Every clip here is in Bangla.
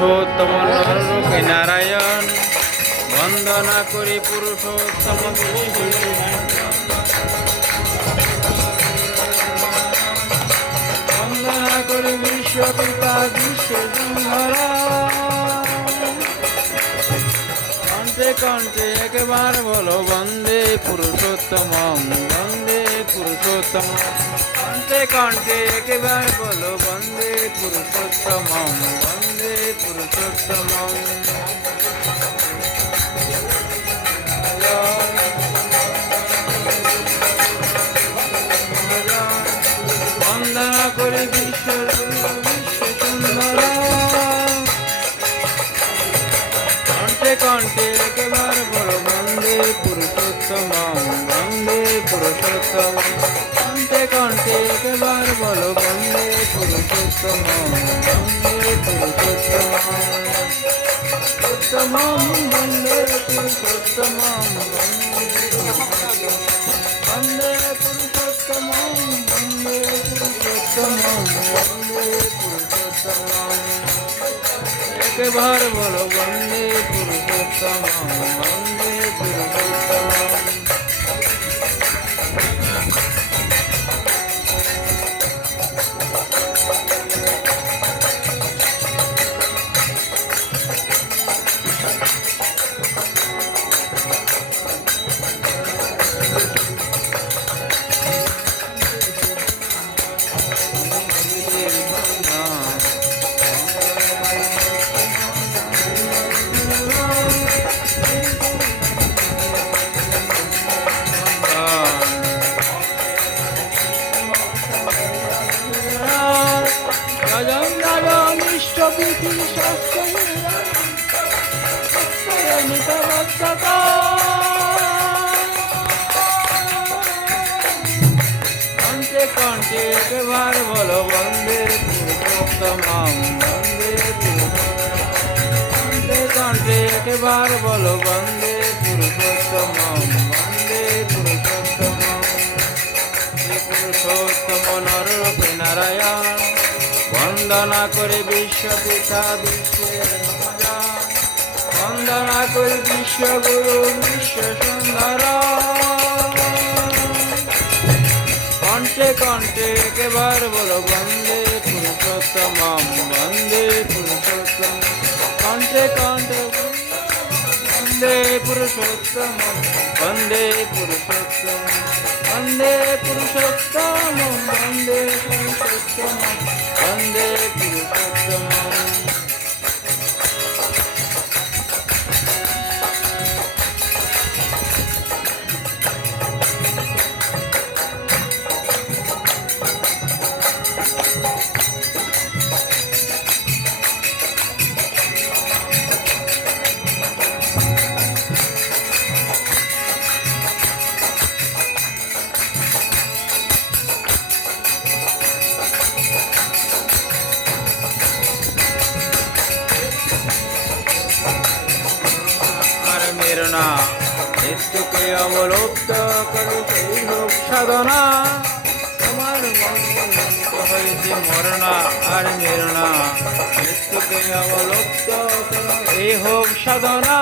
পুরুষোত্তম নররূপে নারায়ণ। বন্দনা করি পুরুষোত্তম বন্দনা করি বিশ্বপিতা বিশ্বসুন্দরা কণ্ঠে কণ্ঠে একবার বলো, বন্দে পুরুষোত্তম পুরুষোত্তম কণ্ঠে কণ্ঠে একবার বলো বন্দে পুরুষোত্তম বন্দে পুরুষোত্তম বন্দনা করে বিশ্ব বিশ্ব সুন্দর কণ্ঠে কণ্ঠে একেবার বড় বন্দে পুরুষোত্তম বন্দে পুরুষোত্তম পুরুষোত্তম বন্দে পুরুষোত্তম উত্তম বন্দে পুরুষোত্তম বন্দে পুরুষোত্তম বন্দে পুরুষোত্তম বন্দে পুরুষোত্তম একবার বলো বন্দে পুরুষোত্তম একবার বলো বন্দে পুরুষোত্তম বন্দে কণ্ঠে কণ্ঠে একবার বলো বন্দে পুরুষোত্তম বন্দে পুরুষোত্তম পুরুষোত্তম নারায়ণ বন্দনা করে বিশ্বপিতা বিশ্বের রাজা। বন্দনা করে বিশ্বগুরু বিশ্ব সুন্দর কণ্ঠে কণ্ঠে একেবার বলো, বন্দে পুরুষোত্তম বন্দে পুরুষোত্তম কণ্ঠে কণ্ঠে বন্দে পুরুষোত্তম বন্দে পুরুষোত্তম বন্দে পুরুষোত্তম বন্দে পুরুষোত্তম বন্দে পুরুষোত্তম না মৃত্যুকে অবলুপ্ত করো সেই হোক সাধনা। তোমার মন্ত্র হয়েছে মরণা আর মেরণা। মৃত্যুকে অবলুপ্ত করো, এই হোক সাধনা।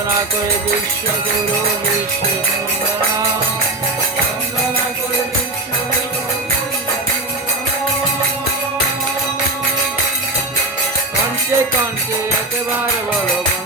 বন্দনা করে বিশ্বগুরু বিশ্ব বন্দনা। করে কণ্ঠে কণ্ঠে একেবারে বলো